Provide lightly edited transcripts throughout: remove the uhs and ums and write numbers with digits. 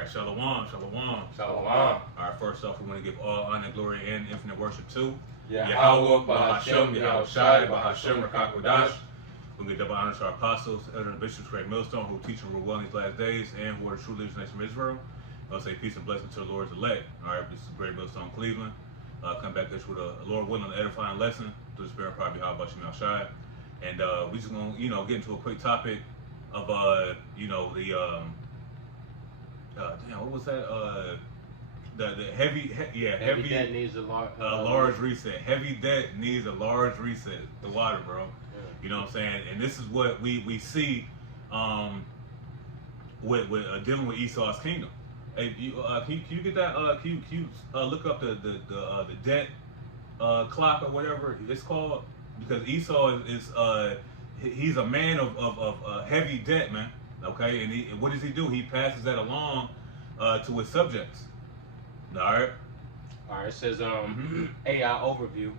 right, shalom, shalom. Shalom. All right, first off, we want to give all honor, glory, and infinite worship to Yahweh, Bahashem, Yahushai, Bahashem, Rakakwadash. We give double honor to our apostles, elders, and bishops, great millstone, who teach and rule well in these last days, and who are the true leaders of the nation of Israel. I'll say peace and blessing to the Lord's elect. All right, this is Great Millstone Cleveland. Come back with a Lord willing, an edifying lesson through the spirit, probably how about Yahushai. And we just gonna, get into a quick topic of, the damn, what was that? The heavy debt needs a large reset. Heavy debt needs a large reset. The water, bro. Yeah. You know what I'm saying? And this is what we see with dealing with Esau's kingdom. Hey, can you get that? Can you look up the debt clock or whatever it's called? Because Esau is he's a man of heavy debt, man. Okay, and what does he do? He passes that along to his subjects. All right. It says AI overview.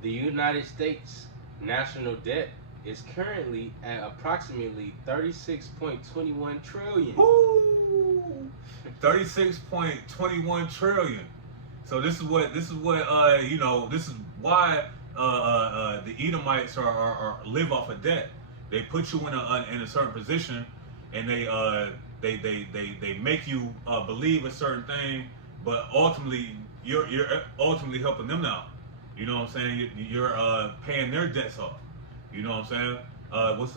The United States national debt is currently at approximately 36.21 trillion. Woo! 36.21 trillion. So this is what this is why the Edomites are live off of debt. They put you in a certain position, and they make you believe a certain thing, but ultimately you're ultimately helping them out. You know what I'm saying? You're paying their debts off. You know what I'm saying?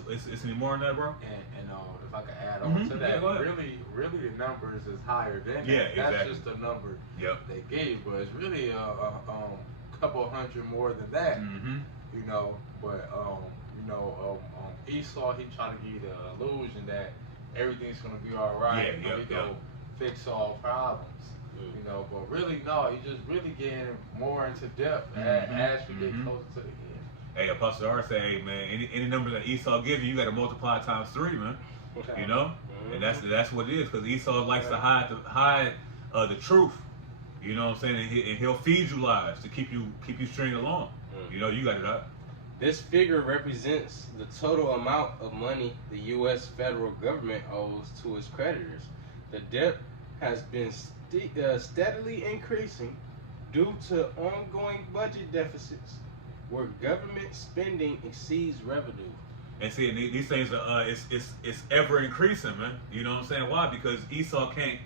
Is any more on that, bro? And if I could add on to that, really the numbers is higher than that. That's just a number they gave, but it's really a couple hundred more than that. You know, but Esau, he tried to give you the illusion that everything's gonna be all right. We go fix all problems. You know, but really no, you just really getting more into depth as we get closer to the end. Hey, Apostle R say, hey man, any number that Esau gives you, you got to multiply times 3, man. You know, and that's what it is, because Esau likes to hide the truth. You know what I'm saying? And he'll feed you lies to keep you stringing along. You know, you got it up. This figure represents the total amount of money the U.S. federal government owes to its creditors. The debt has been steadily increasing due to ongoing budget deficits, where government spending exceeds revenue. And see, these things are it's ever increasing, man. You know what I'm saying? Why? Because Esau can't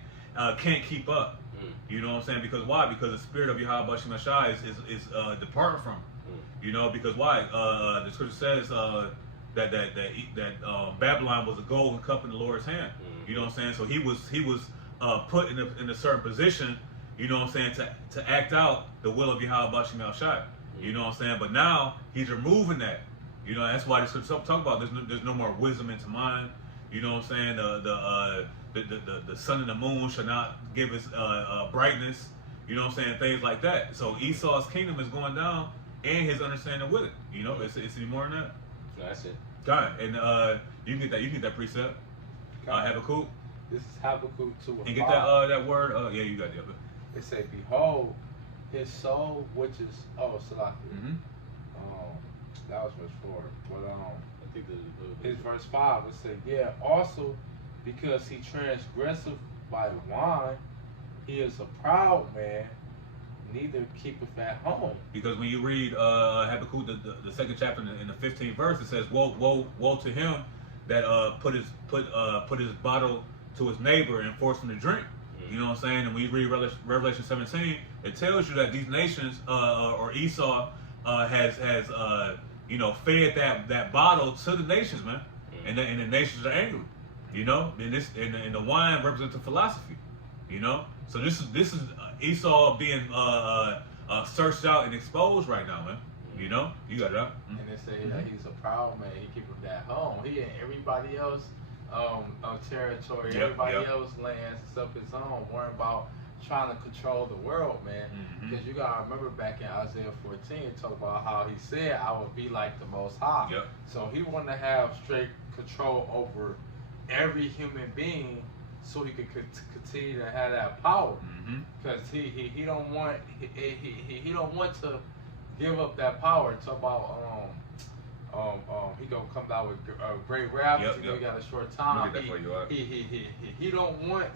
keep up. You know what I'm saying? Because why? Because the spirit of Yahweh Bashem Ashai is departing from him. You know, because why? The scripture says that Babylon was a golden cup in the Lord's hand. You know what I'm saying? So he was put in a certain position. You know what I'm saying, to act out the will of Yahweh Bashem Ashai. You know what I'm saying? But now he's removing that. You know, that's why this scripture talk about there's no more wisdom into mind. You know what I'm saying? The sun and the moon shall not give its brightness. You know what I'm saying? Things like that. So Esau's kingdom is going down, and his understanding with it. You know, it's any more than that. No, that's it. God, and you can get that precept. Habakkuk. This is Habakkuk 2. And get that word. Yeah, you got it. It say, behold, his soul, which is Salaki. That was verse 4. But I think his verse 5 would say, also because he transgressive by wine, he is a proud man, neither keepeth at home. Because when you read Habakkuk, the second chapter in the 15th verse, it says, woe to him that put his bottle to his neighbor and forced him to drink. You know what I'm saying? And when you read Revelation 17, it tells you that these nations, or Esau, has fed that bottle to the nations, man. And the nations are angry. You know, and the wine represents the philosophy. You know, so this is Esau being searched out and exposed right now, man. You know, you got it up. And they say that he's a proud man. He keep him at home. He and everybody else territory, everybody else lands stuff his own. Worrying about trying to control the world, man. Because you gotta remember back in Isaiah 14, it talked about how he said, "I will be like the Most High." So he wanted to have straight control over every human being, so he could continue to have that power. Because he don't want he don't want to give up that power. Talk about he gonna come out with great rap. He got a short time. He He don't want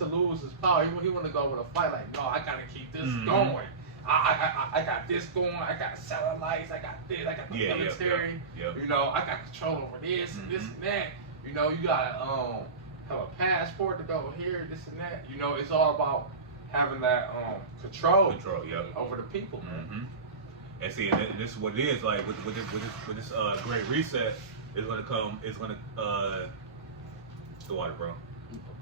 to lose his power. He want to go with a fight like, no, I gotta keep this Mhm. going. I got this going. I got satellites. I got this. I got the military. Yep. You know, I got control over this and this and that. You know, you gotta have a passport to go here, this and that. You know, it's all about having that control Yep. over the people, man. Mm-hmm. And see, and this is what it is like with this great reset is gonna come. It's gonna the water, bro.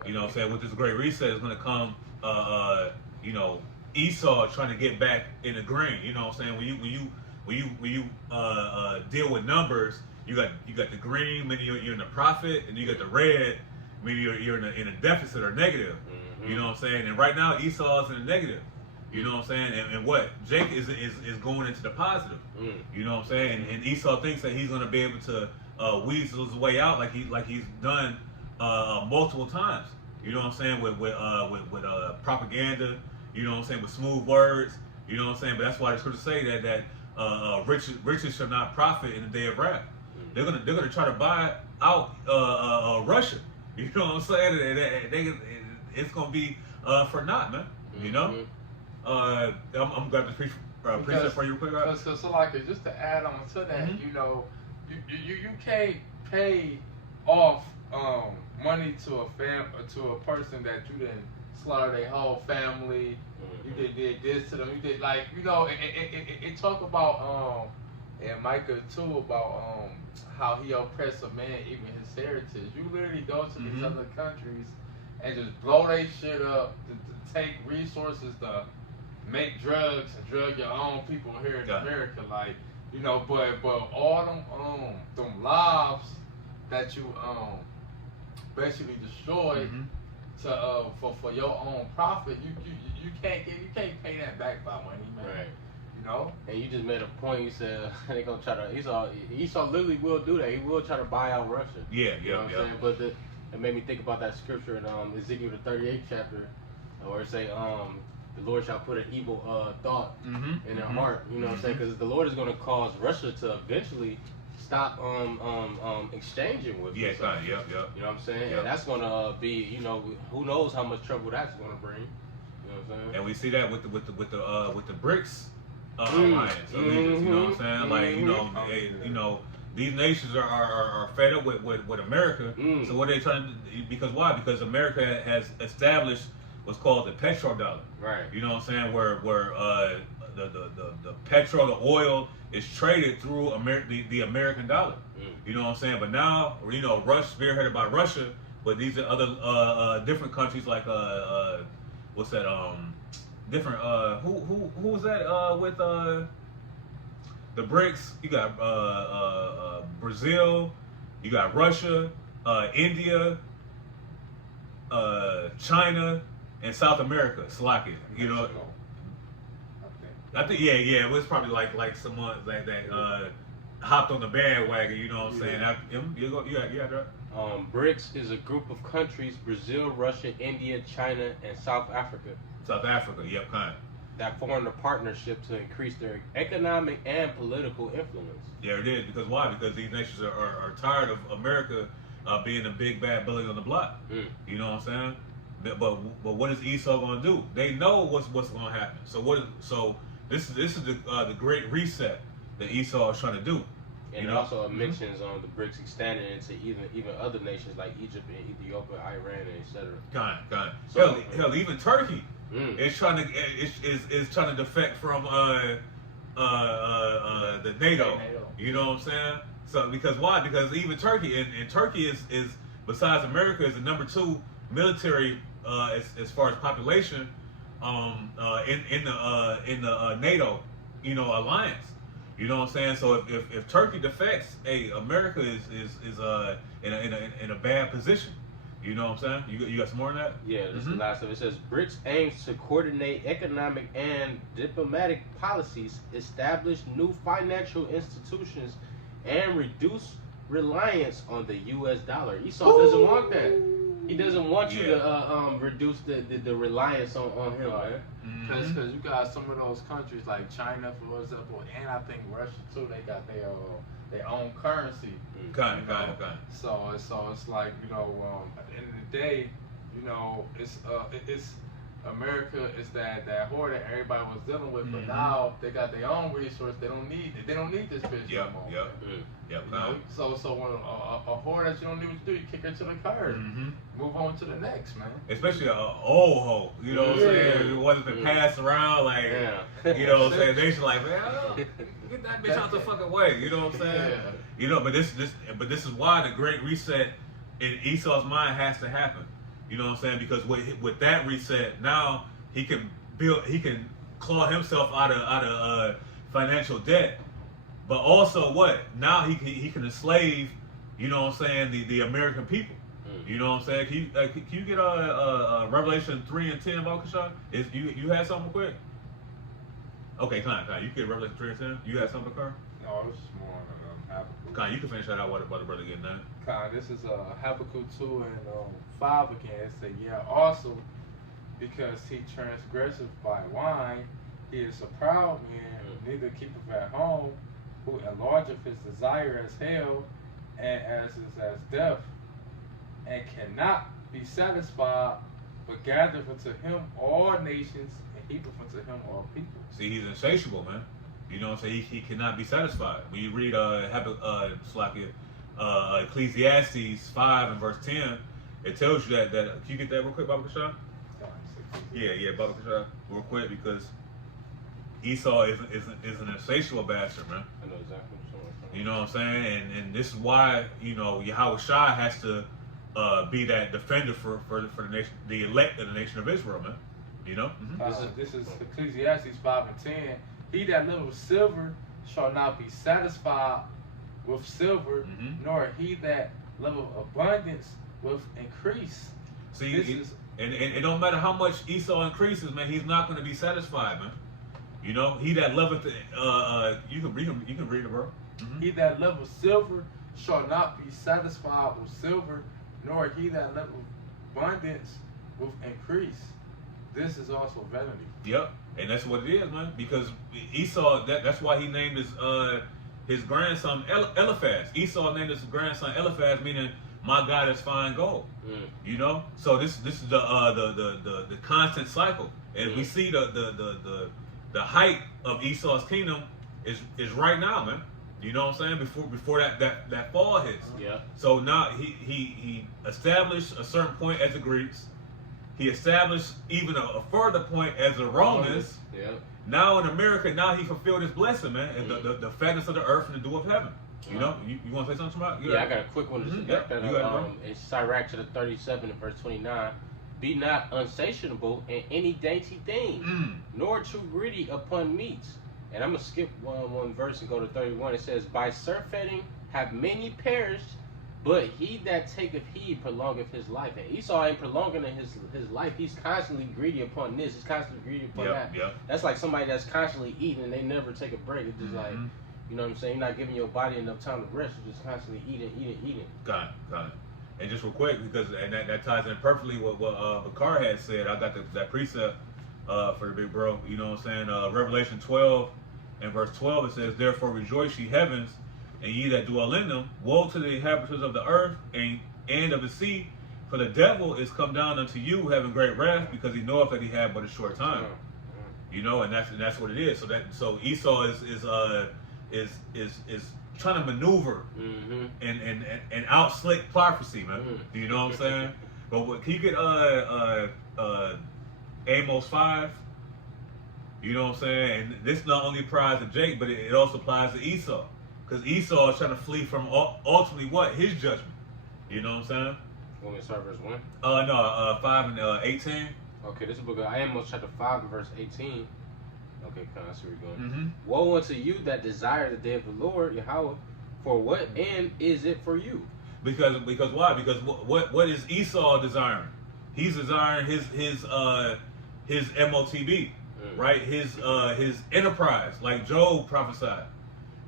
You know what I'm saying? With this great reset is gonna come. You know, Esau trying to get back in the green. You know what I'm saying? When you deal with numbers, you got the green, meaning you're in the profit, and you got the red, meaning you're in a deficit or negative. Mm-hmm. You know what I'm saying? And right now Esau's in the negative. You know what I'm saying? And what Jake is going into the positive. You know what I'm saying? And Esau thinks that he's gonna be able to weasel his way out like he's done multiple times. You know what I'm saying? With propaganda. You know what I'm saying? With smooth words. You know what I'm saying? But that's why the scriptures say that riches shall not profit in the day of wrath. They're gonna try to buy out Russia. You know what I'm saying? It's gonna be for naught, man. You know. I'm glad to preach it for you real quick. Because so like just to add on to that, you know, you can't pay off money to a person that you didn't slaughter their whole family. You did this to them. You did like, you know, it talk about in Micah 2 about how he oppressed a man, even his heritage. You literally go to these other countries and just blow their shit up to take resources to make drugs and drug your own people here in America, like, you know, but all them lives that you basically destroyed to for your own profit, you can't pay that back by money, man. Right. You know. And you just made a point. You said they gonna try to. Esau literally will do that. He will try to buy out Russia. Yeah. You know what I'm saying? But it made me think about that scripture in Ezekiel the 38th chapter, where it say the Lord shall put an evil thought in their heart. You know what I'm saying? Because the Lord is going to cause Russia to eventually stop exchanging with us. Yep. You know what I'm saying? Yep. And that's going to be, you know, who knows how much trouble that's going to bring. You know what I'm saying? And we see that with the BRICS alliance. Allegiance, you know what I'm saying? Like, you know, these nations are fed up with America. So what they trying to do? Because why? Because America has established what's called the petrodollar. Right. You know what I'm saying? Where the petrol, the oil is traded through the American dollar. You know what I'm saying? But now, you know, spearheaded by Russia, but these are other different countries like what's that? Different who was that with the BRICS? You got Brazil, you got Russia, India, China, and South America, Slovakia. You know, I think it was probably like someone like that hopped on the bandwagon. You know what I'm saying? You got that. BRICS is a group of countries: Brazil, Russia, India, China, and South Africa. South Africa, yep, kind. That formed a partnership to increase their economic and political influence. Yeah, it is. Because why? Because these nations are tired of America being the big bad bully on the block. You know what I'm saying? But what is Esau going to do? They know what's going to happen. So this is the great reset that Esau is trying to do. And you it know? also mentions the BRICS extending into even other nations like Egypt and Ethiopia, Iran, and etc. Kind. So, hell, even Turkey is trying to defect from the NATO. You know what I'm saying? So because why? Because even Turkey and Turkey is besides America is the number 2 military as far as population in the NATO, you know, alliance. You know what I'm saying? So if Turkey defects, hey, America is in a bad position. You know what I'm saying? You got some more on that? Yeah, this is the last of it. It says BRICS aims to coordinate economic and diplomatic policies, establish new financial institutions, and reduce reliance on the U.S. dollar. Esau doesn't want that. He doesn't want you to reduce the reliance on him, man. Because you got some of those countries like China, for example, and I think Russia too. They got their own currency. Kind. So it's like, you know, at the end of the day, you know, it's America is that whore that everybody was dealing with, but now they got their own resource. They don't need it. They don't need this bitch no more. Yep. You know? So when a whore that you don't need what to do, you kick her to the curb. Move on to the next, man. Especially a old hoe, you know what I'm saying? It wasn't been passed around like, you know what I'm saying? They should like, man, get that bitch out the fucking way, you know what I'm saying? Yeah. You know, but this is why the Great Reset in Esau's mind has to happen. You know what I'm saying? Because with that reset, now he can claw himself out of financial debt. But also what? Now he can enslave, you know what I'm saying, the American people. You know what I'm saying? Can you get Revelation 3 and 10, Valkashan? You had something quick? Okay, Con, you get Revelation 3 and 10? You had something, Carl? No, it's just more on Habakkuk. Con, you can finish that out while the brother getting that. Con, this is Habakkuk 2 and 5 again. It said, yeah, also because he transgresseth by wine, he is a proud man, neither keepeth at home, who enlargeth his desire as hell, and as death, and cannot be satisfied, but gathereth unto him all nations, and heapeth unto him all people. See, he's insatiable, man. You know what I'm saying? He cannot be satisfied. When you read Ecclesiastes 5 and verse 10, it tells you that can you get that real quick, Baba Kashan? Yeah, Baba Kashan, real quick, because Esau is an insatiable bastard, man. I know exactly what you're saying. You know what I'm saying? And this is why, you know, Yahweh Shai has to be that defender for the nation, the elect of the nation of Israel, man. You know? This is Ecclesiastes 5 and 10. He that liveth with silver shall not be satisfied with silver, nor he that liveth abundance with increase. See, and it don't matter how much Esau increases, man, he's not going to be satisfied, man. You know, he that loveth, you can read it, bro. He that loveth silver shall not be satisfied with silver, nor he that loveth abundance with increase. This is also vanity. Yep, and that's what it is, man. Because Esau, that's why he named his grandson Eliphaz. Esau named his grandson Eliphaz, meaning my God is fine gold. You know, so this is the constant cycle, and we see the height of Esau's kingdom is right now, man. You know what I'm saying? Before that fall hits. Yeah. So now he established a certain point as the Greeks. He established even a further point as the Romans. Yeah. Now in America, now he fulfilled his blessing, man, and the fatness of the earth and the dew of heaven. You know, you want to say something about? Yeah, I got a quick one to back that up. It's Sirach chapter 37 and verse 29. Be not unsatiable in any dainty thing, nor too greedy upon meats. And I'm going to skip one verse and go to 31. It says, by surfeiting have many perished, but he that taketh heed prolongeth his life. And Esau ain't prolonging his life. He's constantly greedy upon this. He's constantly greedy upon that. Yep. That's like somebody that's constantly eating and they never take a break. It's just like, you know what I'm saying? You're not giving your body enough time to rest. You're just constantly eating. Got it. And just real quick, because that ties in perfectly with what Bakar had said. I got that precept for the big bro. You know what I'm saying? Revelation 12 and verse 12, it says, therefore rejoice ye heavens, and ye that dwell in them. Woe to the inhabitants of the earth and of the sea, for the devil is come down unto you having great wrath, because he knoweth that he had but a short time. You know, and that's what it is. So Esau is trying to maneuver and out slick prophecy, man. Do you know what I'm saying? But can you get Amos 5? You know what I'm saying? And this not only applies to Jake, but it also applies to Esau. Because Esau is trying to flee from ultimately what? His judgment. You know what I'm saying? Want me to start verse 1? No, 5 and 18. Okay, this is book of Amos chapter 5 and verse 18. Okay, that's where we're going. Woe unto you that desire the day of the Lord, Yahweh, for what end is it for you? Because why? Because what is Esau desiring? He's desiring his MOTB, right? His enterprise, like Job prophesied.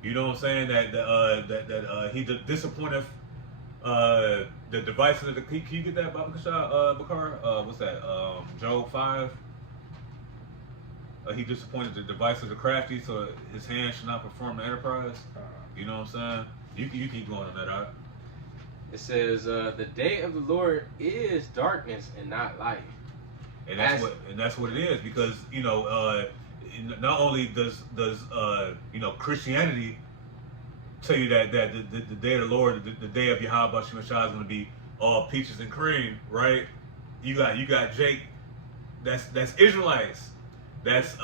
You know what I'm saying? That he disappointeth the devices of the. Can you get that, Bakar? What's that? Job 5. He disappointed the device of the crafty, so his hand should not perform the enterprise. You know what I'm saying? You keep going on that, all right? It says, "The day of the Lord is darkness and not light." And that's what it is, because not only does Christianity tell you that the day of the Lord, the day of Yahweh Shemashah is going to be all peaches and cream, right? You got Jake, that's Israelites, that's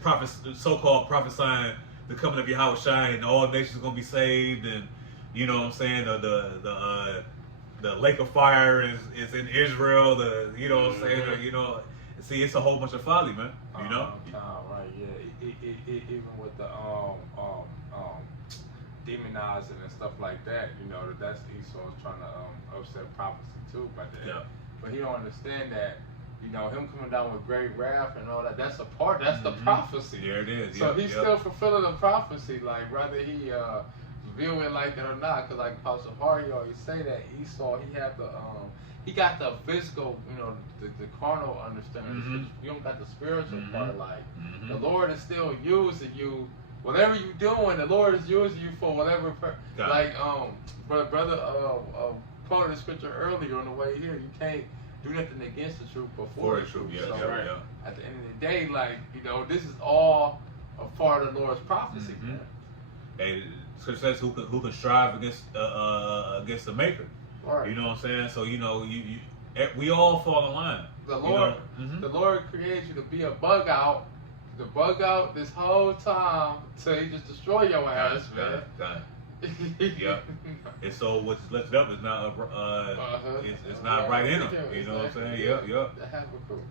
prophets, so-called prophesying the coming of Yahweh Shai, and all nations are going to be saved, and you know what I'm saying, the lake of fire is in Israel, you know what I'm saying, see, it's a whole bunch of folly, man, you know. Right, yeah. Even with the demonizing and stuff like that, that's Esau's trying to upset prophecy too, but he don't understand that, him coming down with great wrath and all that, that's the prophecy. There it is. So he's still fulfilling the prophecy, like whether he view it like that or not, because like Apostle Hari always say that Esau, he got the physical, the carnal understanding. You don't got the spiritual part. Like the Lord is still using you. Whatever you doing, the Lord is using you for whatever. Like brother quoted the scripture earlier on the way here. You can't do nothing against the truth before the truth. Yeah, At the end of the day, like this is all a part of the Lord's prophecy. Man. And scripture says who can strive against the Maker. Right. You know what I'm saying? So we all fall in line. The Lord created you to be a bug out. To bug out this whole time till he just destroy your ass, man. Yeah. And so what's lifted up is not it's not right in him. You know what I'm saying? Yep.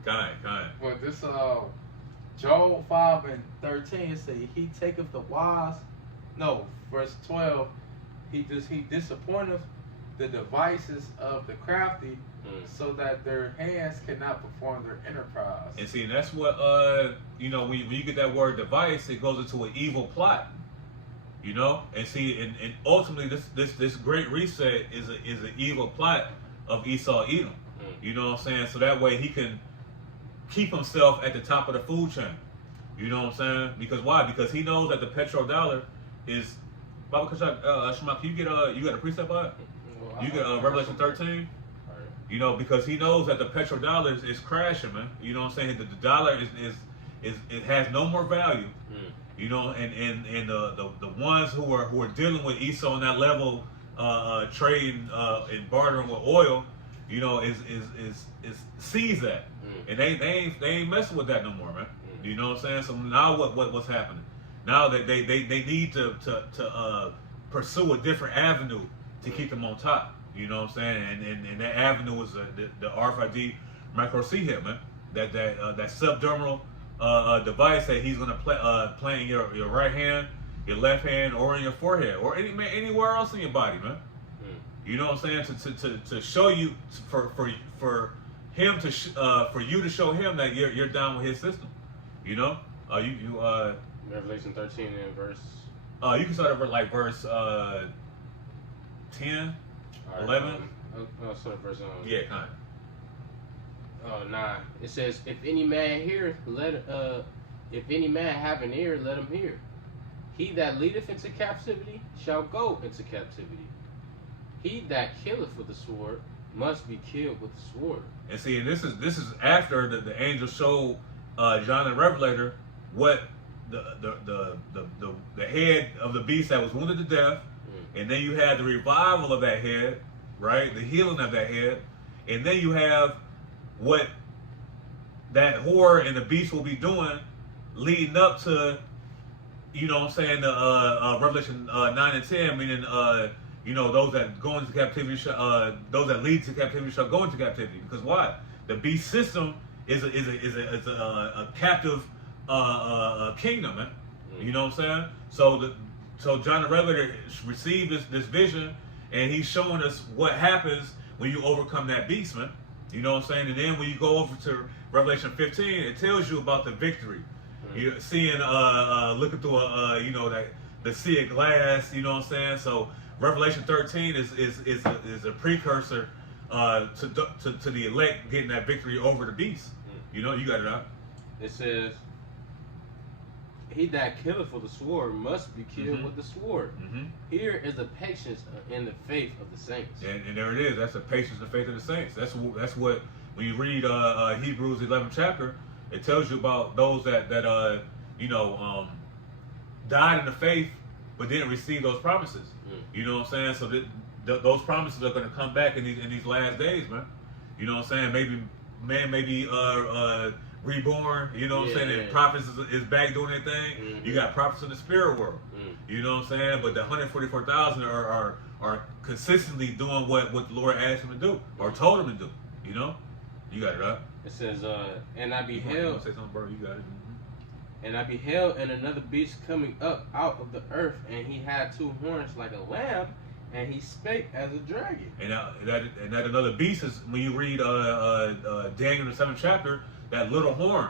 Kind. But this Job 5:13 it say he taketh the wise. No, verse 12. He disappointeth the devices of the crafty, so that their hands cannot perform their enterprise. And see, that's what when you get that word device, it goes into an evil plot. And see, and ultimately this great reset is an evil plot of Esau Edom. You know what I'm saying? So that way he can keep himself at the top of the food chain. You know what I'm saying? Because why? Because he knows that the petrodollar is. Baba Kashak, Shema, can you got a precept on it? You get Revelation 13. Because he knows that the petrodollar is crashing, man. You know what I'm saying? The dollar is it has no more value. And the ones who are dealing with Esau on that level, trading and bartering with oil, is sees that, and they ain't messing with that no more, man. You know what I'm saying? So now what's happening? Now that they need to pursue a different avenue to keep them on top. You know what I'm saying? And that avenue is the RFID micro C hip, man. That subdermal device that he's gonna play in your right hand, your left hand, or in your forehead, or anywhere else in your body, man. You know what I'm saying? To show you for him for you to show him that you're down with his system. Revelation 13 and verse. You can start at like verse 10. 11? Sort of verse on. Yeah, kind of. 9. It says, if any man if any man have an ear, let him hear. He that leadeth into captivity shall go into captivity. He that killeth with the sword must be killed with the sword. And see, and this is after the angel showed John the Revelator what the head of the beast that was wounded to death. And then you had the revival of that head, right? The healing of that head. And then you have what that whore and the beast will be doing leading up to, what I'm saying, Revelation 9 and 10, meaning, those that go into captivity, those that lead to captivity shall go into captivity. Because why? The beast system is a captive kingdom, man. You know what I'm saying? So John the Revelator received this vision, and he's showing us what happens when you overcome that beast, man. You know what I'm saying? And then when you go over to Revelation 15, it tells you about the victory. You're seeing, looking through the sea of glass. You know what I'm saying? So Revelation 13 is a precursor to the elect getting that victory over the beast. You got it out. It says, he that killeth for the sword must be killed with the sword. Here is the patience and the faith of the saints. And there it is. That's the patience and faith of the saints. That's what when you read Hebrews 11th chapter, it tells you about those that died in the faith but didn't receive those promises. You know what I'm saying? So those promises are going to come back in these last days, man. You know what I'm saying? Maybe man may be reborn. You know what I'm saying? And prophets is back doing their thing. You got prophets in the spirit world. You know what I'm saying? But the 144,000 are consistently doing what the Lord asked them to do or told them to do. You know? You got it up. It says, and I beheld. Say something, bro. You got it. And I beheld and another beast coming up out of the earth, and he had two horns like a lamb, and he spake as a dragon. And that another beast is when you read Daniel the 7th chapter, that little horn,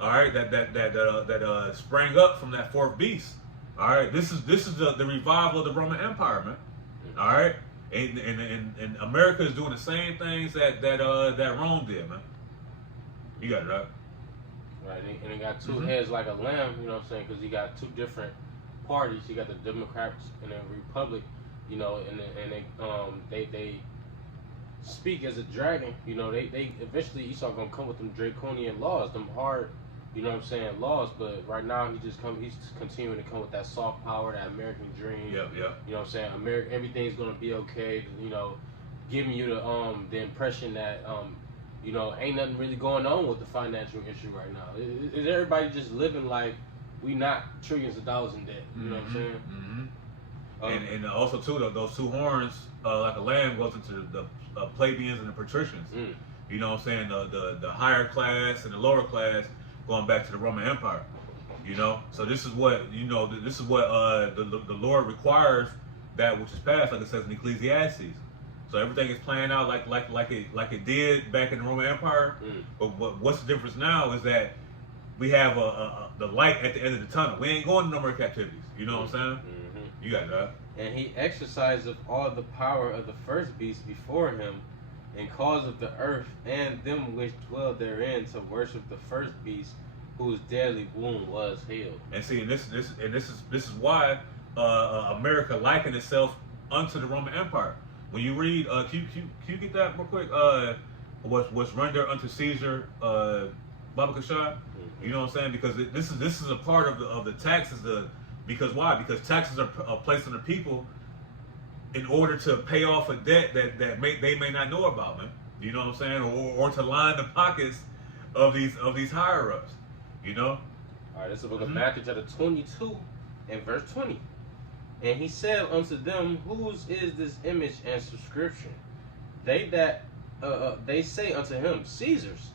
all right, that sprang up from that fourth beast. All right, this is the revival of the Roman Empire, man. All right, and America is doing the same things that Rome did, man. You got it right. Right, and he got two heads like a lamb, you know what I'm saying? Because he got two different parties. You got the Democrats and the Republic, you know, and they speak as a dragon. You know, they eventually Esau gonna come with them draconian laws, them hard, you know what I'm saying, laws. But right now he's continuing to come with that soft power, that American dream. Yeah. You know what I'm saying? Everything's gonna be okay. You know, giving you the impression that you know, ain't nothing really going on with the financial issue right now. Is everybody just living like we not trillions of dollars in debt? You know what I'm saying? And also too, those two horns, like a lamb, goes into the plebeians and the patricians. You know what I'm saying? The higher class and the lower class, going back to the Roman Empire. You know, so this is what the Lord requires, that which is past, like it says in Ecclesiastes. So everything is playing out like it did back in the Roman Empire. But what's the difference now is that we have the light at the end of the tunnel. We ain't going to no more captivities. You know what I'm saying? You got that. And he exerciseth all the power of the first beast before him, and causeth the earth and them which dwell therein to worship the first beast, whose deadly wound was hell. And see, this is why America likened itself unto the Roman Empire. When you read, can you get that real quick? What's rendered unto Caesar, Baba Kashad? You know what I'm saying? Because this is a part of the taxes. Because why? Because taxes are placed on the people in order to pay off a debt that they may not know about, man. You know what I'm saying? Or to line the pockets of these higher ups. You know. All right. This is the book of Matthew chapter 22 and verse 20. And he said unto them, whose is this image and subscription? They say unto him, Caesar's.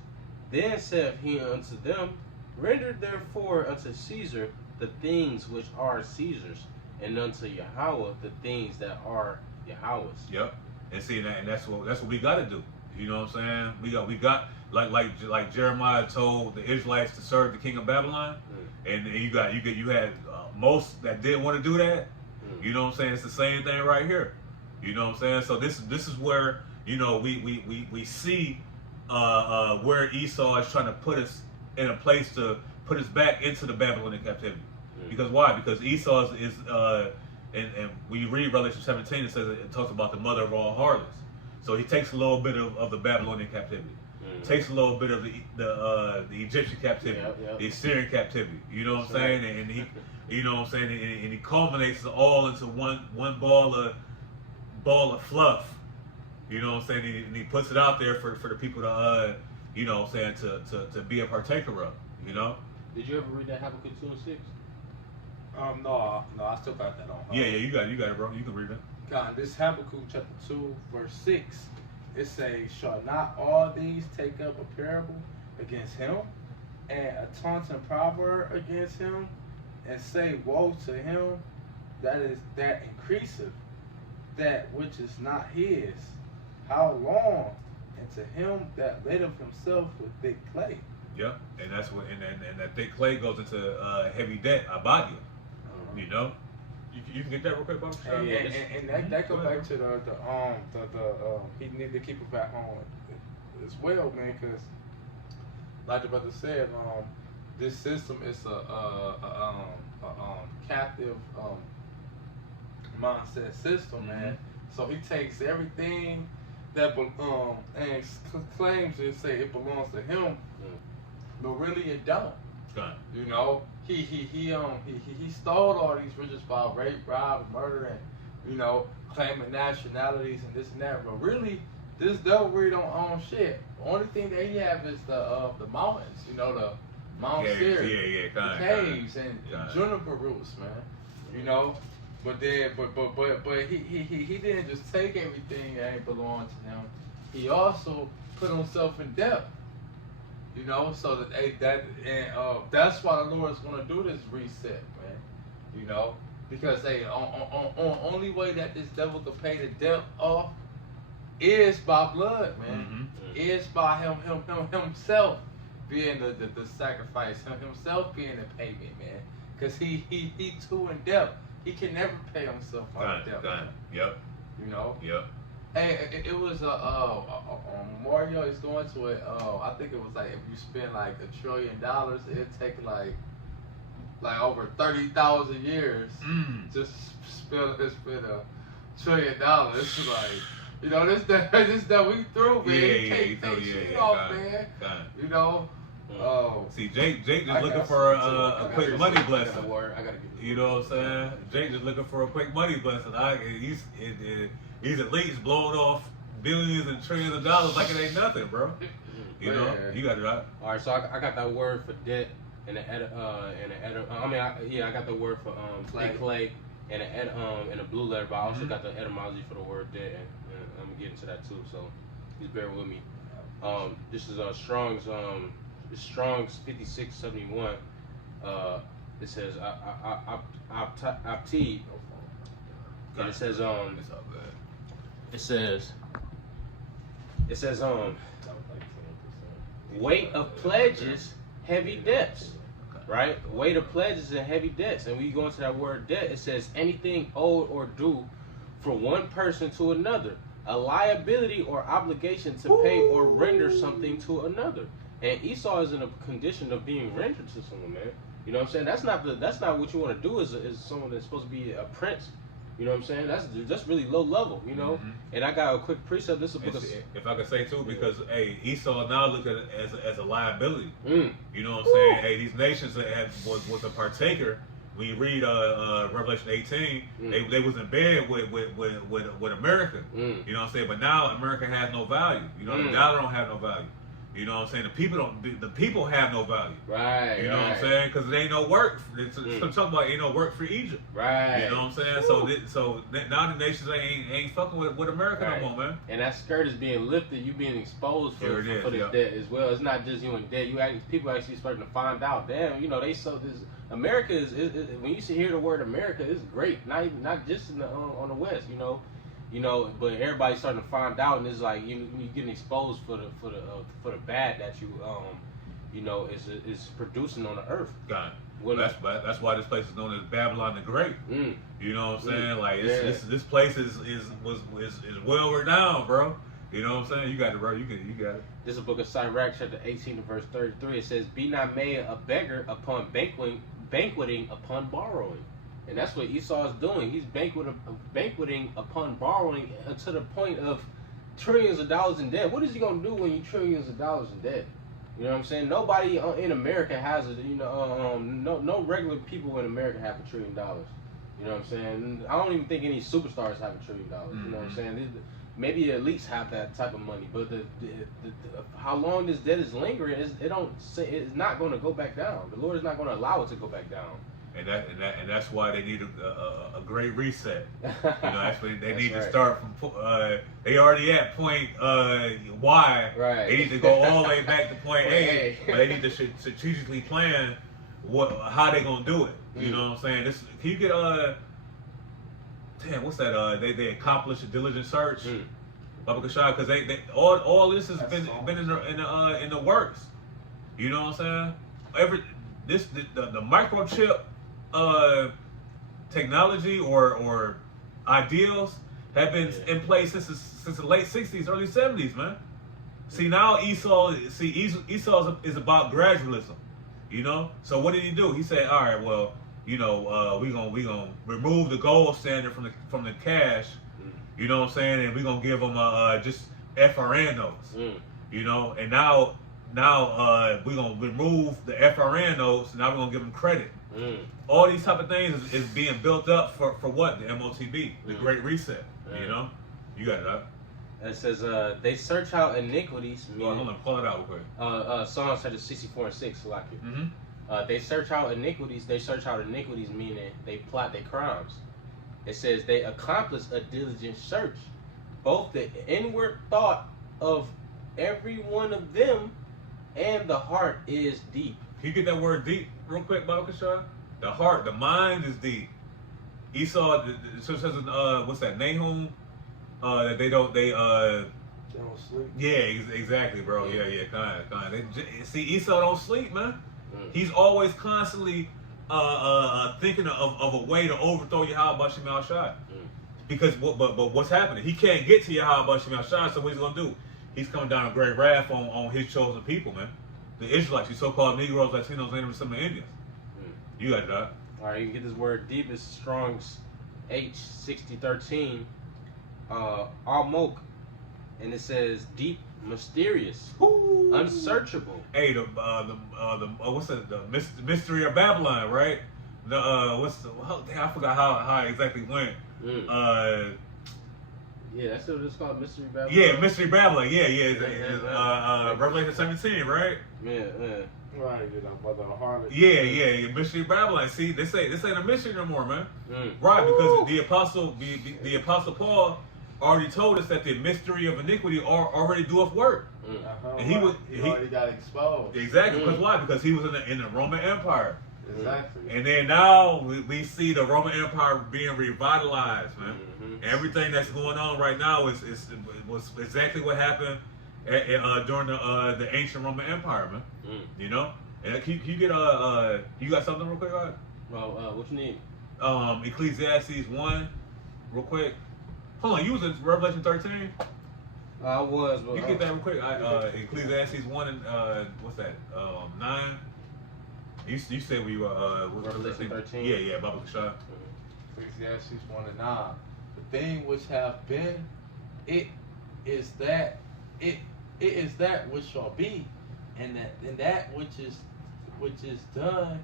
Then said he unto them, render therefore unto Caesar the things which are Caesar's, and unto Yahweh the things that are Yahweh's. Yep. And see, and that's what we got to do. You know what I'm saying? We got like Jeremiah told the Israelites to serve the king of Babylon, and you had most that didn't want to do that. You know what I'm saying? It's the same thing right here. You know what I'm saying? So this is where, you know, we see where Esau is trying to put us in a place to put us back into the Babylonian captivity. Because why? Because Esau is and when you read Revelation 17, it talks about the mother of all harlots. So he takes a little bit of the Babylonian captivity, takes a little bit of the Egyptian captivity, the Assyrian captivity. You know what I'm saying? And he, you know what I'm saying? And he culminates it all into one ball of fluff. You know what I'm saying? And he puts it out there for the people to you know what I'm saying, to be a partaker of. You know? Did you ever read that Habakkuk 2 and 6? No, I still got that on. Yeah, you got it, bro. You can read it. God, this Habakkuk chapter 2, verse 6, it says, shall not all these take up a parable against him, and a taunting proverb against him, and say, woe to him that increaseth that which is not his, how long? And to him that ladeth himself with thick clay. Yep, and that's what, and that thick clay goes into heavy debt, abadia. You know, you can get that real quick, Bob. And that goes back to the he needed to keep it back on as well, man, because like the brother said, this system is a captive mindset system, man. So he takes everything that and claims to say it belongs to him, but really it don't. Gun. You know, he stole all these riches by rape, rob, murder, and you know, claiming nationalities and this and that. But really, this devil really don't own shit. The only thing that he have is the mountains. You know, the Mount Seir, the caves, and juniper roots, man. You know, but then, but he didn't just take everything that ain't belong to him. He also put himself in debt. You know, so that's why the Lord is gonna do this reset, man. You know, because only way that this devil can pay the debt off is by blood, man. Is by himself being the sacrifice, himself being the payment, man. Because he too in debt. He can never pay himself out of debt. Yep. You know. Yep. Hey, it was Mario is going to it. I think it was like if you spend like $1 trillion, it'd take like over 30,000 years just spend $1 trillion. It's like, you know, this that we through, man. You can't take shit off, man. You know. See, Jake just looking for a quick money blessing. You know what I'm saying? Jake just looking for a quick money blessing. He's at least blowing off billions and trillions of dollars like it ain't nothing, bro. You know, you got it right. All right, so I got that word for debt and I got the word for clay and a blue letter, but I also got the etymology for the word debt, and I'm gonna get into that too. So just bear with me. This is Strong's 5671. It says Aptid, and it says It says weight of pledges, heavy debts. Right? Weight of pledges and heavy debts. And when you go into that word debt, it says anything owed or due from one person to another. A liability or obligation to pay or render something to another. And Esau is in a condition of being rendered to someone, man. You know what I'm saying? That's not what you want to do as someone that's supposed to be a prince. You know what I'm saying? That's really low level, you know. And I got a quick precept. This is if I could say too, because hey, Esau now looked at it as a liability. You know what I'm saying? Hey, these nations that was a partaker. When you read Revelation 18, they was in bed with America. You know what I'm saying? But now America has no value. You know, the dollar don't have no value. You know what I'm saying? The people have no value. Right. You know what I'm saying? Because it ain't no work. It's talking about ain't no work for Egypt. Right. You know what I'm saying? So now the nations ain't fucking with America no more, man. And that skirt is being lifted. You being exposed for this debt as well. It's not just you in debt. People actually starting to find out. Damn, you know they so this. America is when you hear the word America, it's great. Not just in the, on the West, you know, but everybody's starting to find out, and it's like you getting exposed for the bad that you know is producing on the earth. God, that's why this place is known as Babylon the Great. You know what I'm saying? Like this place is well renowned, bro. You know what I'm saying? You got it, bro. You got it. This is the book of Sirach, chapter 18, verse 33. It says, "Be not made a beggar upon banqueting upon borrowing." And that's what Esau is doing. He's banqueting upon borrowing to the point of trillions of dollars in debt. What is he going to do when you trillions of dollars in debt? You know what I'm saying? Nobody in America has it. You know, no regular people in America have $1 trillion. You know what I'm saying? I don't even think any superstars have $1 trillion. You know what I'm saying? Maybe elites have that type of money, but the how long this debt is lingering it's not going to go back down. The Lord is not going to allow it to go back down. And that's why they need a great reset. You know, that's what they need to start from. They already at point Y. Right. They need to go all the way back to point A. But they need to strategically plan how they gonna do it. You know what I'm saying? Can you get damn, what's that? They accomplished a diligent search, Baba Kashad, because they all this has been in the works. You know what I'm saying? The microchip technology or ideals have been in place since the late 60s, early 70s, man. See now Esau is about gradualism. You know. So what did he do? He said, all right, well, you know, we gonna remove the gold standard from the cash. You know what I'm saying? And we're gonna give them just FRN notes. You know, and now we're gonna remove the FRN notes, and now we're gonna give them credit. All these type of things is being built up for what? The MOTB, the Great Reset. You know, you got it up. It says they search out iniquities. Hold on, pull it out real quick. Psalm 64:6, like it. They search out iniquities. They search out iniquities, meaning they plot their crimes. It says they accomplish a diligent search. Both the inward thought of every one of them and the heart is deep. Can you get that word deep real quick, Bible Kashan? The heart, the mind is deep. Esau, so it says, what's that, Nahum? That they don't sleep. Yeah, exactly, bro. Yeah, kind of. See, Esau don't sleep, man. He's always constantly thinking of a way to overthrow Yahweh Shemel Shai. Because but what's happening? He can't get to Yahweh Shemel Shai, so what he's gonna do? He's coming down a great wrath on his chosen people, man. The Israelites, these so-called Negroes, Latinos, and some of the Indians. You got it, dog. All right, you can get this word deep. It's Strong's H6013, Almok, and it says deep, mysterious, unsearchable. Hey, what's that? The mystery of Babylon, right? The I forgot how it exactly went. Yeah, that's what it's called, Mystery Babylon. Yeah, Mystery Babylon. Yeah. Revelation 17, right? Yeah. Right, mother of harlot. Yeah. Mystery Babylon. See, this ain't a mystery no more, man. Right, because the apostle Paul already told us that the mystery of iniquity already doeth work. And he already got exposed. Exactly. Because why? Because he was in the Roman Empire. Exactly. And then now we see the Roman Empire being revitalized, man. Everything that's going on right now was exactly what happened during the ancient Roman Empire, man. You know. And can you get you got something real quick? Well, what you need? Ecclesiastes 1, real quick. Hold on, you was in Revelation 13. I was. But, you get that real quick. Ecclesiastes 1 and what's that? 9. You said we were Revelation 13. Yeah, Baba Kasha. Ecclesiastes 1 and 9. The thing which have been, it is that which shall be, and that which is done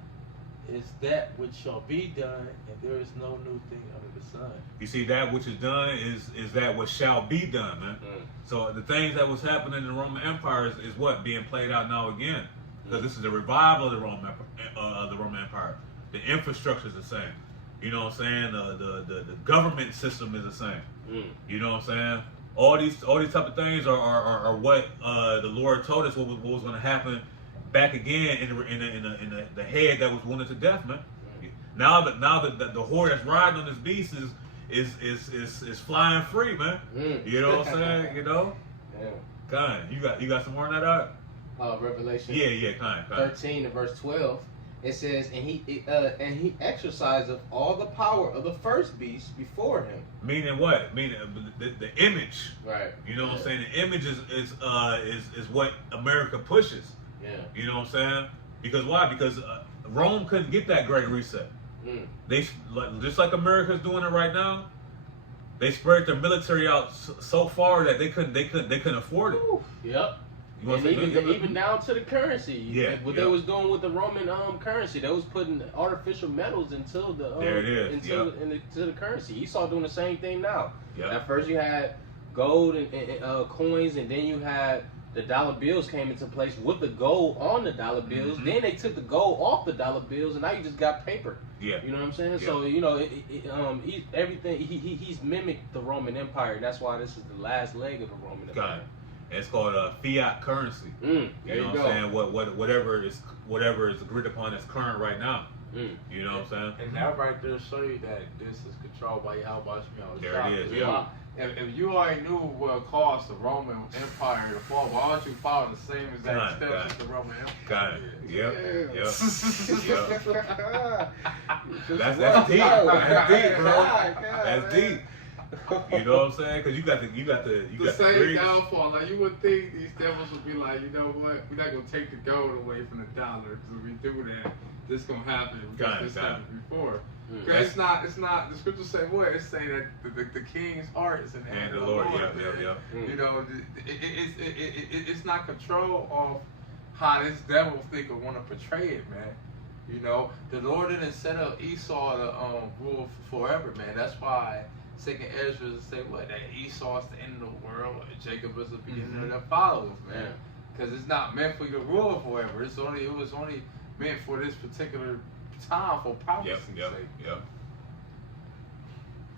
is that which shall be done, and there is no new thing under the sun. You see, that which is done is that what shall be done, man. So the things that was happening in the Roman Empire is what being played out now again. Because this is the revival of the Roman Empire. The infrastructure is the same. You know what I'm saying? The government system is the same. You know what I'm saying? All these type of things are what the Lord told us what was going to happen back again in the head that was wounded to death, man. Now that the horde that's riding on this beast is flying free, man. You know what I'm saying? You know. Kind. You got some more on that out? Revelation. Yeah, kind. 13 and verse 12. It says, and he exerciseth all the power of the first beast before him. Meaning what? Meaning the image. Right. You know what I'm saying? The image is what America pushes. Yeah. You know what I'm saying? Because why? Because Rome couldn't get that great reset. They just like America's doing it right now. They spread their military out so far that they couldn't afford it. Yep. And even down to the currency. Yeah. What they was doing with the Roman currency, they was putting artificial metals into the there it is. into the currency. Esau doing the same thing now. Yep. At first you had gold and coins, and then you had the dollar bills came into place with the gold on the dollar bills. Then they took the gold off the dollar bills, and now you just got paper. Yeah. You know what I'm saying? Yeah. So you know he's mimicked the Roman Empire. And that's why this is the last leg of the Roman Empire. It's called fiat currency. You know what I'm saying? Whatever is agreed upon as current right now. You know what I'm saying? And that right there show you that this is controlled by Yahweh Shemel. There it is. Yeah. If you already knew what caused the Roman Empire to fall, why don't you follow the same exact steps as the Roman Empire? Yep. That's deep. That's deep, bro. That's deep. You know what I'm saying? Because you got the same Greeks. downfall. Like, you would think these devils would be like, you know what? We're not gonna take the gold away from the dollar, because if we do that, this gonna happen. Because this happened before. Because it's not. The scriptures say what? It's saying that the king's heart is in the hand of the Lord. Yeah. You know, it's not control of how this devil think or want to portray it, man. You know, the Lord didn't set up Esau to rule forever, man. That's why Second Ezra say what? That Esau is the end of the world, and Jacob is the beginning of their followers, man. Because it's not meant for you to rule forever. It was only meant for this particular time for prophecy's sake. Yep.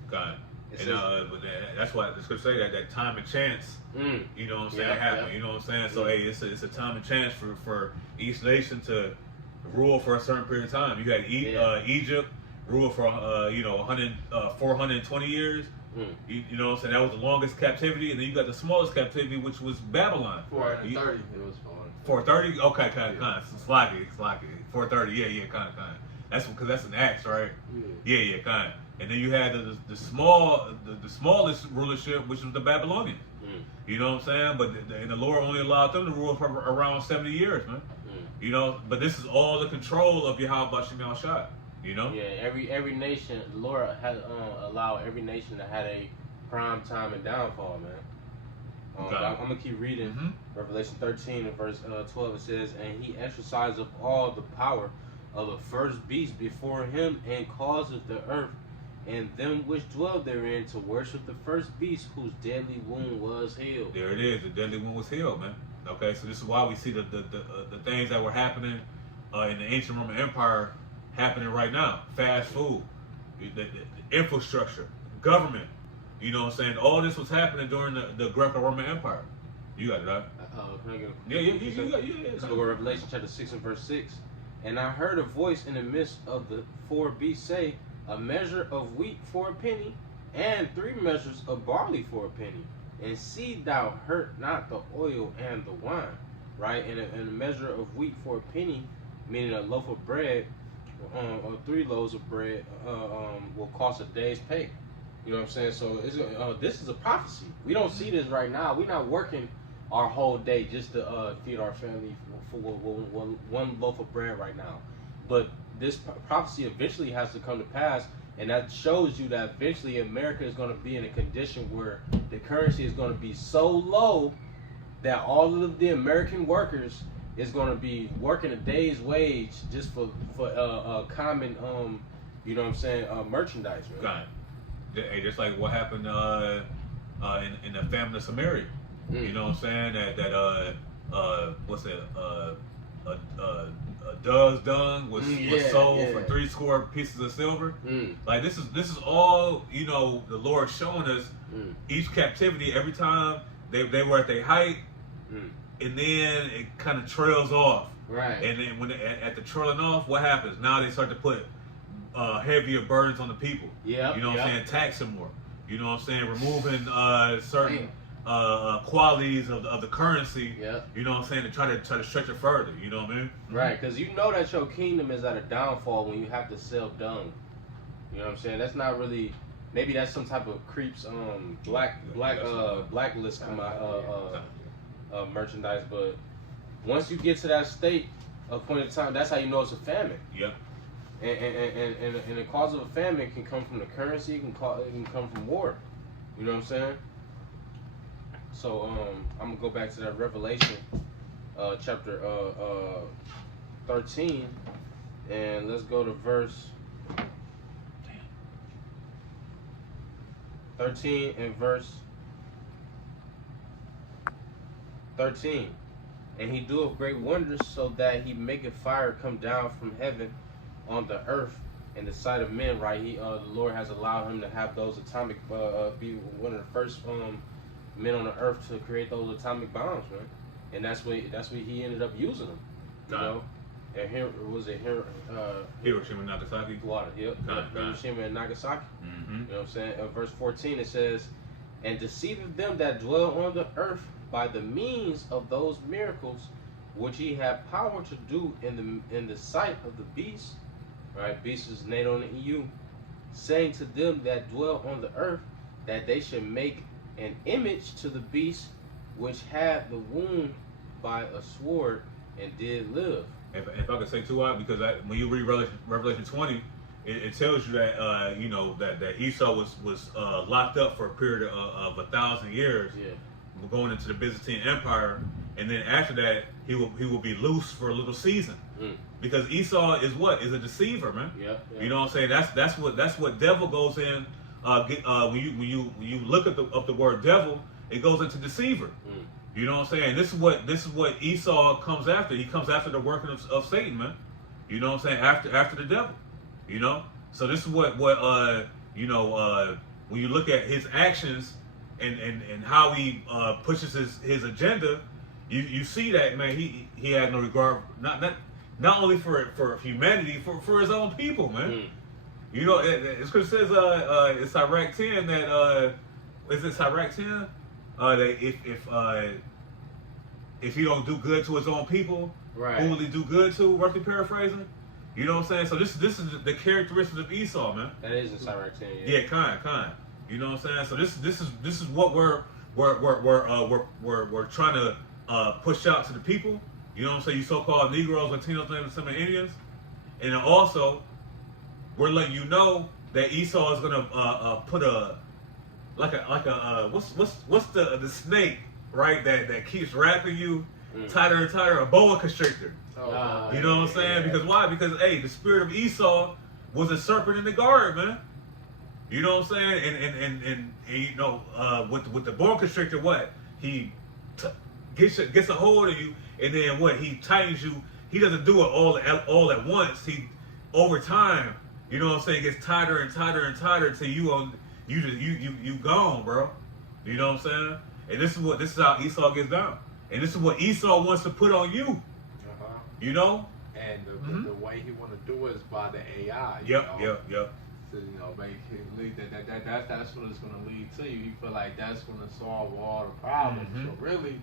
God. And but that's why the scripture say that time and chance, you know what I'm saying, happen. You know what I'm saying? So hey, it's a time and chance for each nation to rule for a certain period of time. You had Egypt rule for 420 years. You know what I'm saying? That was the longest captivity, and then you got the smallest captivity, which was Babylon. 430. It was 430. Okay, kind of slacky. 430. Yeah, kind of. That's because that's an Acts, right? Yeah, kind of. And then you had the smallest rulership, which was the Babylonians. You know what I'm saying? But the Lord only allowed them to rule for around 70 years, man. You know, but this is all the control of Yahweh Bashem Yahushua. You know? Yeah, every nation, the Lord has allowed every nation to have a prime time and downfall, man. I'm gonna keep reading. Revelation 13 and verse 12. It says, "And he exerciseth all the power of the first beast before him, and causeth the earth and them which dwell therein to worship the first beast, whose deadly wound was healed." There it is. The deadly wound was healed, man. Okay, so this is why we see the things that were happening in the ancient Roman Empire happening right now. Fast food, the infrastructure, government. You know what I'm saying? All this was happening during the Greco-Roman Empire. You got it, right? Can I get Yeah. Let's go to Revelation chapter 6 and verse 6. "And I heard a voice in the midst of the four beasts say, A measure of wheat for a penny, and 3 measures of barley for a penny. And see thou hurt not the oil and the wine." Right? And a measure of wheat for a penny, meaning a loaf of bread, or 3 loaves of bread, will cost a day's pay. You know what I'm saying? So this is a prophecy. We don't see this right now. We're not working our whole day just to feed our family for one loaf of bread right now. But this prophecy eventually has to come to pass, and that shows you that eventually America is going to be in a condition where the currency is going to be so low that all of the American workers is going to be working a day's wage just for common you know what I'm saying, merchandise, man. God. Hey, just like what happened in the famine of Samaria. You know what I'm saying? That what's it? A dove's dung was sold for 3 score pieces of silver. Like this is all, you know, the Lord showing us each captivity. Every time they were at their height, and then it kind of trails off. Right. And then when at the trailing off, what happens? Now they start to put heavier burdens on the people. Yeah. You know what I'm saying? Taxing more. You know what I'm saying? Removing certain qualities of the currency. Yeah. You know what I'm saying? To try to stretch it further. You know what I mean? Right, because you know that your kingdom is at a downfall when you have to sell dung. You know what I'm saying? That's not really. Maybe that's some type of creeps blacklist come out merchandise. But once you get to that state, a point in time, that's how you know it's a famine. Yep. And the cause of a famine can come from the currency. It can come from war. You know what I'm saying? So I'm gonna go back to that Revelation chapter 13, and let's go to verse 13 and verse 13. "And he doeth great wonders, so that he maketh fire come down from heaven on the earth in the sight of men." Right? The Lord has allowed him to have those atomic, be one of the first men on the earth to create those atomic bombs, man. And that's what he ended up using them. You know? And here was it here? Hiroshima and Nagasaki. Water. Yep. Hiroshima and Nagasaki. Mm-hmm. You know what I'm saying? Verse 14 it says, "And deceiveth them that dwell on the earth by the means of those miracles which he had power to do in the sight of the beast." Right? Beast is NATO and the EU. "Saying to them that dwell on the earth, that they should make an image to the beast which had the wound by a sword and did live. If I could say too, because when you read Revelation 20, it tells you that that Esau was locked up for a period of 1,000 years, going into the Byzantine Empire, and then after that he will be loose for a little season, because Esau is a deceiver, man. You know what I'm saying? That's what devil goes in. When you look at the word devil, it goes into deceiver. You know what I'm saying? This is what Esau comes after. He comes after the working of Satan, man. You know what I'm saying? After the devil. You know? So this is what when you look at his actions and how he pushes his agenda, you see that, man, he had no regard not only for humanity, for his own people, man. You know, it says it's Sirach 10 that is it Sirach 10? That if he don't do good to his own people, who will he do good to? Roughly paraphrasing. You know what I'm saying? So this is the characteristics of Esau, man. That is in Sirach 10. Yeah, kind. You know what I'm saying? So this is what we're trying to push out to the people. You know what I'm saying? You so-called Negroes, Latinos, and some Indians, and then also we're letting you know that Esau is gonna put like a what's the snake, right, that keeps wrapping you tighter and tighter, a boa constrictor. You know what I'm saying? Because why? Because the spirit of Esau was a serpent in the garden, man. You know what I'm saying? And with the boa constrictor, what he gets a hold of you, and then what he tightens you. He doesn't do it all at once. He over time. You know what I'm saying? It gets tighter and tighter and tighter until you gone, bro. You know what I'm saying? And this is how Esau gets down. And this is what Esau wants to put on you. You know? And the way he want to do it is by the AI. Yep. So, make it lead that's what it's going to lead to. You feel like that's going to solve all the problems. So really,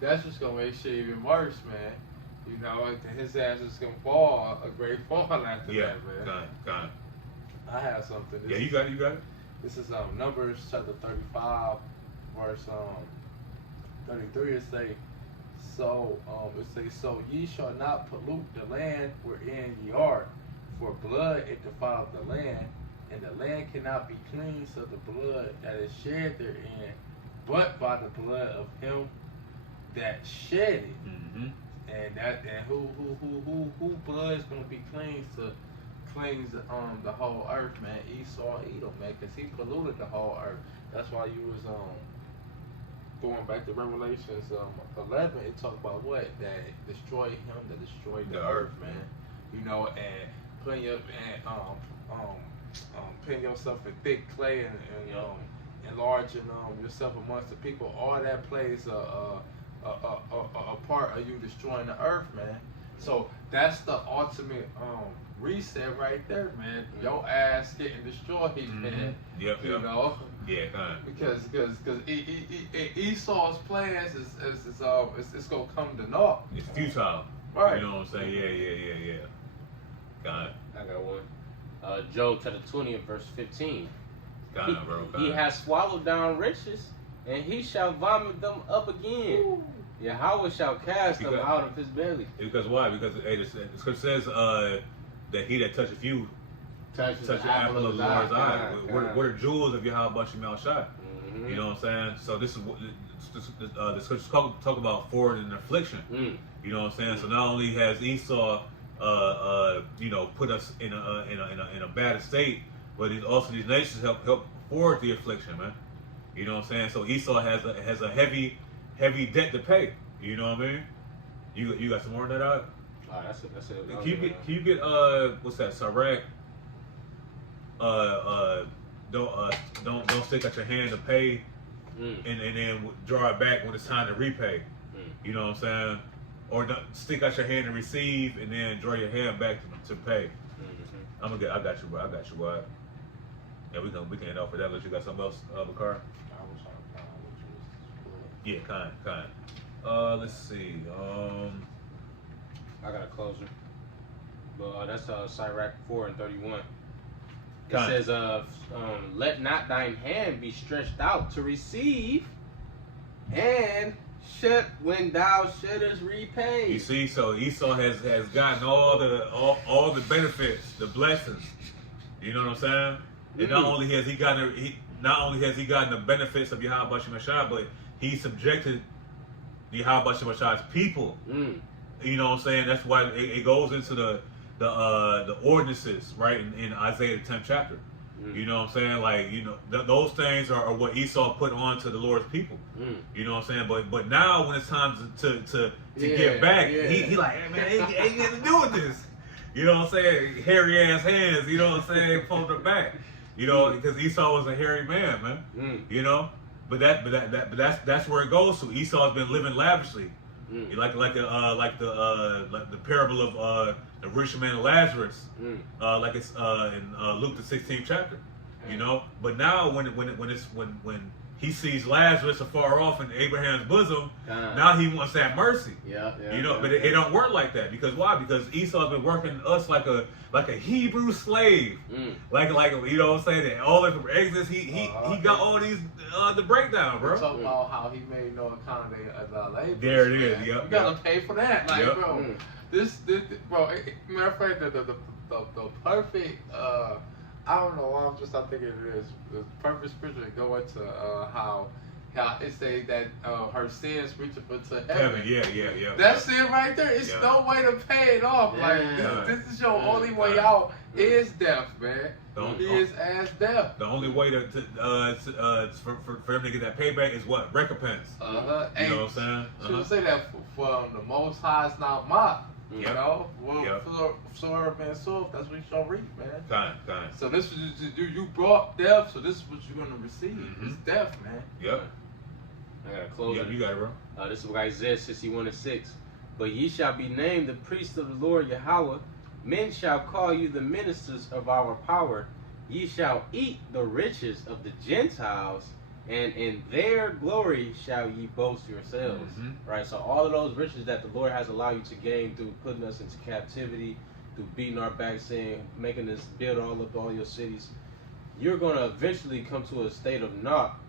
that's just going to make shit even worse, man. You know, his ass is going to fall a great fall after that, man. Got it. I have something. You got it. This is Numbers chapter 35, verse 33. It say, so ye shall not pollute the land wherein ye are, for blood it defiled the land, and the land cannot be cleansed of the blood that is shed therein, but by the blood of him that shed it. And who blood is gonna be cleansed to cleanse the whole earth, man? Esau, Edom, man, because he polluted the whole earth. That's why you was going back to Revelations 11. It talked about what that destroyed him that destroyed the earth, man. You know, and putting putting yourself in thick clay and enlarging yourself amongst the people. All that plays a part of you destroying the earth, man. So that's the ultimate reset right there, man. Your ass getting destroyed, man. You know. Yeah, because Esau's plans is it's gonna come to naught. It's futile. Right. You know what I'm saying? Yeah. Got it. I got one. Job chapter 20 and verse 15. Got it, bro. He has swallowed down riches, and he shall vomit them up again. Yahweh shall cast them out of his belly. Because why? Because the scripture says that he that toucheth you touches the apple of the Lord's eye. What are jewels of Yahweh Shemel Shai? You know what I'm saying? So this is what the scriptures talk about forward in affliction. You know what I'm saying? So not only has Esau put us in a bad state, but also these nations help forward the affliction, man. You know what I'm saying? So Esau has a heavy debt to pay. You know what I mean? You got some more on that out? That's it. Can you get what's that? Sirach. Don't stick out your hand to pay, and then draw it back when it's time to repay. You know what I'm saying? Or don't stick out your hand to receive, and then draw your hand back to pay. I got you, bro. Yeah, we can end off with that. Unless you got something else, Bakar? Yeah, kind. Let's see. I got a closer. But that's Sirach 4 and 31. It says, let not thine hand be stretched out to receive, and shut when thou shouldest repay. You see, so Esau has gotten all the benefits, the blessings. You know what I'm saying? And not only has he gotten the benefits of Yahweh Shemashah, but he subjected Yahweh Shemashah's people. You know what I'm saying? That's why it goes into the ordinances, right, in Isaiah the 10th chapter. You know what I'm saying? Like, you know, those things are what Esau put on to the Lord's people. You know what I'm saying? But now when it's time to get back, he like, hey man, ain't got to do with this. You know what I'm saying? Hairy ass hands, you know what I'm saying? Pulled it back. You know, because Esau was a hairy man, man. You know? But that's where it goes to. Esau's been living lavishly. Like the parable of the rich man and Lazarus, like it's in Luke the 16th chapter, you know. But now when he sees Lazarus afar off in Abraham's bosom, now he wants that mercy. You know, but it don't work like that, because why? Because Esau's been working us like a Hebrew slave, like you know what I'm saying. And all of the Exodus, he got all these the breakdown, bro. Talking about how he made no accommodation as labor. There it is. Yep. You gotta pay for that, like, bro. This, bro. Matter of fact, the perfect. I don't know. I'm thinking it is the perfect scripture to go into how it say that her sins reach up into heaven. Yeah. That's it right there. It's no way to pay it off. Like this is your only way out is death, man. He is as death. The only way for them to get that payback is what? Recompense. You know what I'm saying? Should say that for the Most High is not mocked. You know, serve and serve. That's what you shall reap, man. Kind. So this is you brought death. So this is what you're gonna receive. It's death, man. Yep. I gotta close it. You got it, bro. This is Isaiah 61:6. But ye shall be named the priests of the Lord Yahweh. Men shall call you the ministers of our power. Ye shall eat the riches of the Gentiles, and in their glory shall ye boast yourselves. Right? So all of those riches that the Lord has allowed you to gain through putting us into captivity, through beating our backs, saying, making us build all your cities, you're going to eventually come to a state of naught